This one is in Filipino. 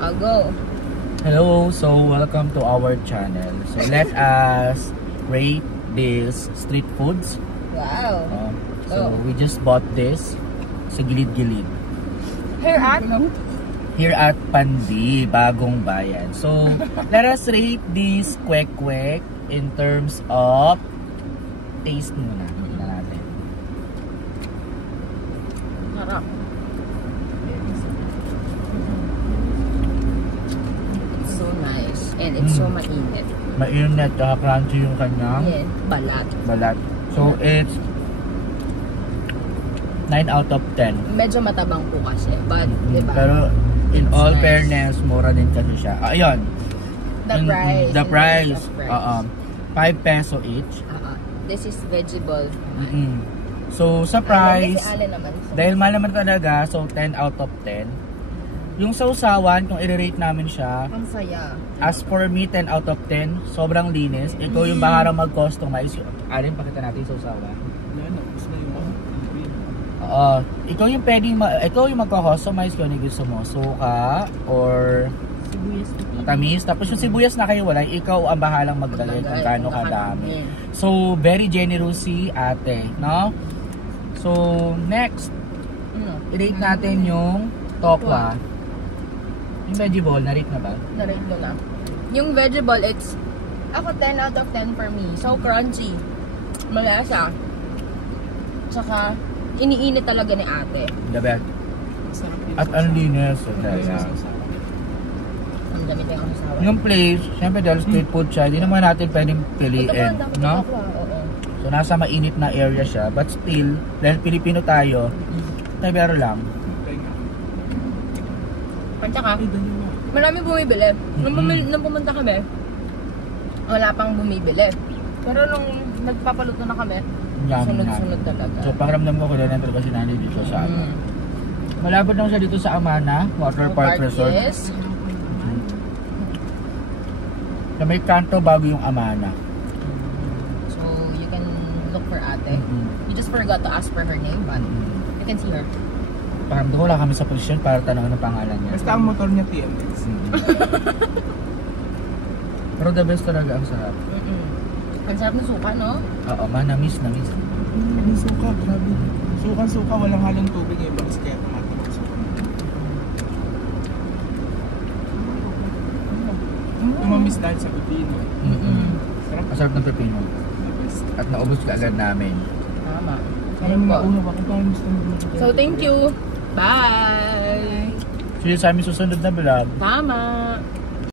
I'll go. Hello, so welcome to our channel. So let us rate these street foods. Wow. So we just bought this sa gilid-gilid. Here at Pandi, Bagong Bayan. So let us rate this kwek-kwek in terms of taste muna. Tingnan natin. Harap. It's so nice. And it's so mainit. Mainit, crunchy yung kanyang balat. So it's 9 out of 10. Medyo matabang po kasi. But, diba? Pero in all nice. fairness, mura din kasi siya. Ayun. The price. 5 peso each. This is vegetable. So sa price, naman. dahil mahal naman talaga, so 10 out of 10. Yung sausawan, kung i-rate namin siya, Ang saya. as for me, 10 out of 10. Sobrang linis. Ikaw yung baharang mag-customize. Alin, pakita natin yung sausawan. Ikaw yung pwedeng, ikaw yung magka-customize kung ano gusto mo. Suka, or matamis. Tapos yung sibuyas na kayo wala, ikaw ang bahalang maglagay kung gaano kadami. So, very generous si ate, no? So, next, i-rate natin yung tokwa. Yung vegetable, na-rate na ba? Na-rate ko na. Yung vegetable, it's, ako 10 out of 10 for me. So crunchy. Malasa. Tsaka, iniinit talaga ni ate. The best. At ang linis. Ang dami tayong sasawa. Yung place, syempre dahil street food siya, hindi naman natin pwedeng piliin, no? So nasa mainit na area siya, but still, dahil Pilipino tayo, pero lang. Tsaka, marami bumibili. Nung pumunta kami, wala pang bumibili. Pero nung nagpapaluto na kami, sunod-sunod talaga. So pakiramdam ko kailan na talaga si Nani dito sa malapit lang siya dito sa Amana Water Park Resort. Yes. Sa may kanto bago yung Amana. So you can look for ate. You just forgot to ask for her name, but you can see her. Pakiramdam ko wala kami sa posisyon para tanongin ang pangalan niya. Basta ang motor niya TMX. Pero the best talaga, ang sarap. Ang sarap ng suka, no? Oo, namis. Ang suka, grabe. Suka, walang halong tubig eh. Bakit kaya natin ang suka? Tumamis dahil sa pipino. Sarap. Masarap ng pepino. At naubos ka agad namin. Tama. Parang mauna ba kung paano gusto mo? So thank you. Bye! See you sa aming susunod na vlog. Tama!